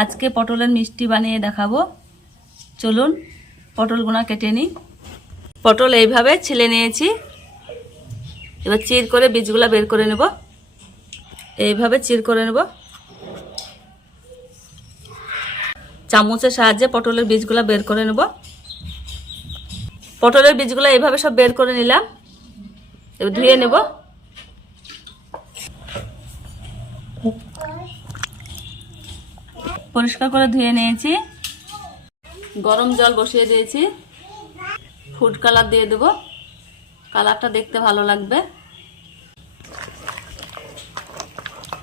আজকে পটলের মিষ্টি বানিয়ে দেখাবো। চলুন পটলগুলো কেটে নিই। পটল এইভাবে ছিলে নিয়েছি। এবার চির করে বীজগুলো বের করে নেব। এইভাবে চির করে নেব। চামচের সাহায্যে পটলের বীজগুলো বের করে নেব। পটলের বীজগুলো এইভাবে সব বের করে নিলাম। এবার ধুয়ে নেব। পরিষ্কার করে ধুয়ে নিয়েছি। গরম জল বসিয়ে দিয়েছি। ফুড কালার দিয়ে দেব, কালারটা দেখতে ভালো লাগবে।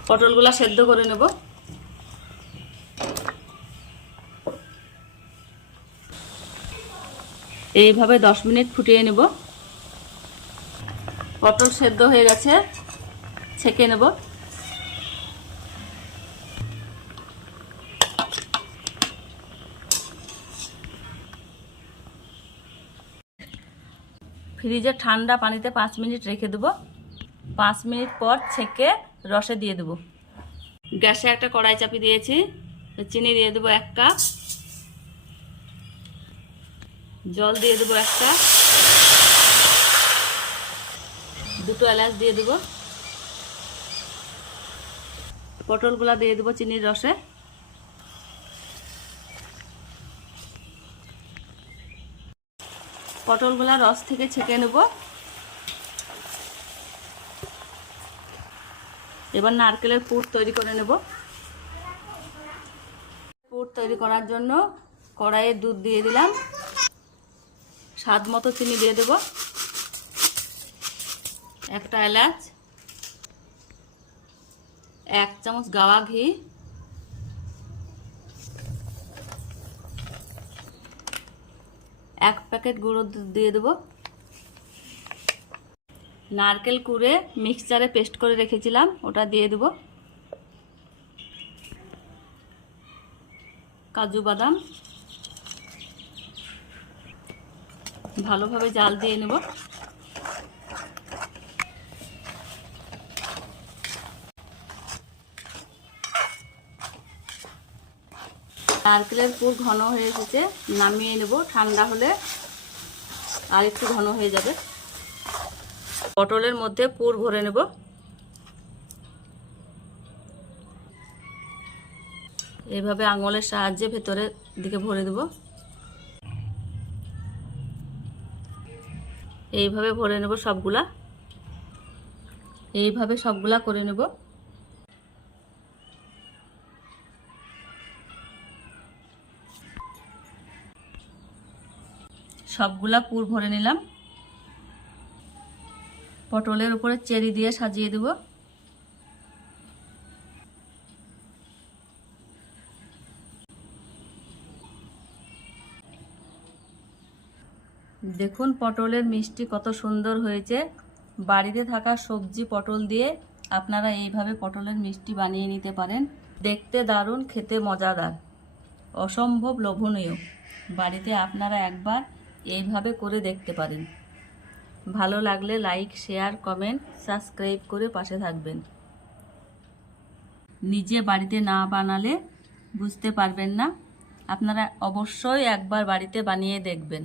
পটলগুলা সেদ্ধ করে নেব। এইভাবে 10 মিনিট ফুটিয়ে নেব। পটল সেদ্ধ হয়ে গেছে, ছেঁকে নেব। ফ্রিজে ঠান্ডা পানিতে 5 মিনিট রেখে দেব। 5 মিনিট পর ছেঁকে রসে দিয়ে দেব। গ্যাসে একটা কড়াই চাপিয়ে দিয়েছি। চিনি দিয়ে দেবো 1 কাপ। জল দিয়ে দেবো 1 কাপ। 2টো এলাচ দিয়ে দেবো। পটলগুলা দিয়ে দেবো চিনির রসে। পটলগুলা রস থেকে ছেঁকে নেব। এবার নারকেলের পুর তৈরি করে নেব। পুর তৈরি করার জন্য কড়াইয়ে দুধ দিয়ে দিলাম। স্বাদ মতো চিনি দিয়ে দেব। একটা এলাচ, 1 চামচ গাওয়া ঘি, 1 প্যাকেট গুঁড়ো দুধ দিয়ে দেব। নারকেল কুড়ে মিক্সচারে পেস্ট করে রেখেছিলাম, ওটা দিয়ে দেব। কাজু বাদাম ভালোভাবে জাল দিয়ে নেব। নারকেলের পুর ঘন হয়ে এসেছে, নামিয়ে নেব। ঠান্ডা হলে আর একটু ঘন হয়ে যাবে। পটলের মধ্যে পুর ভরে নেব। এইভাবে আঙুলের সাহায্যে ভেতরের দিকে ভরে দেব। এইভাবে ভরে নেব সবগুলা। এইভাবে সবগুলা করে নেব। সবগুলা পুর ভরে নিলাম। পটলের উপরে চেরি দিয়ে সাজিয়ে দেব। দেখুন পটলের মিষ্টি কত সুন্দর হয়েছে। বাড়িতে থাকা সবজি পটল দিয়ে আপনারা এইভাবে পটলের মিষ্টি বানিয়ে নিতে পারেন। দেখতে দারুণ, খেতে মজাদার, অসম্ভব লোভনীয়। বাড়িতে আপনারা একবার এইভাবে করে দেখতে পারেন। ভালো লাগলে লাইক, শেয়ার, কমেন্ট, সাবস্ক্রাইব করে পাশে থাকবেন। নিজে বাড়িতে না বানালে বুঝতে পারবেন না। আপনারা অবশ্যই একবার বাড়িতে বানিয়ে দেখবেন।